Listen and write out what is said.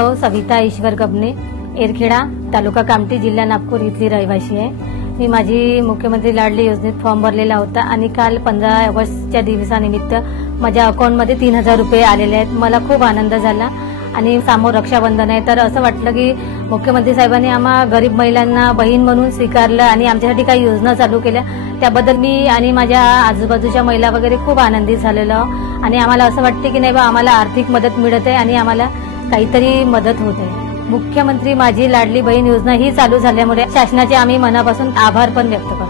सौ सविता ईश्वर गबने, एरखेडा, तालुका कामठी, जिल्हा नागपूर इथली रहिवासी आहे। मी माझी मुख्यमंत्री लाडली योजनेत फॉर्म भरलेला होता आणि काल 15 ऑगस्टच्या दिवसानिमित्त माझ्या अकाउंटमध्ये 3000 रुपये आलेले आहेत। मला खूप आनंद झाला आणि समोर रक्षाबंधन आहे, तर असं वाटलं की मुख्यमंत्री साहेबांनी आम्हा गरीब महिलांना बहीण म्हणून स्वीकारलं आणि आमच्यासाठी काही योजना चालू केल्या, त्याबद्दल मी आणि माझ्या आजूबाजूच्या महिला वगैरे खूप आनंदित झालेलो आणि आम्हाला असं वाटते की नाही बा आम्हाला आर्थिक मदत मिळत आहे आणि आम्हाला काहीतरी मदत होत आहे। मुख्यमंत्री माझी लाडली बहीण योजना ही चालू झाल्यामुळे शासनाचे आम्ही मनापासून आभार पण व्यक्त करतो।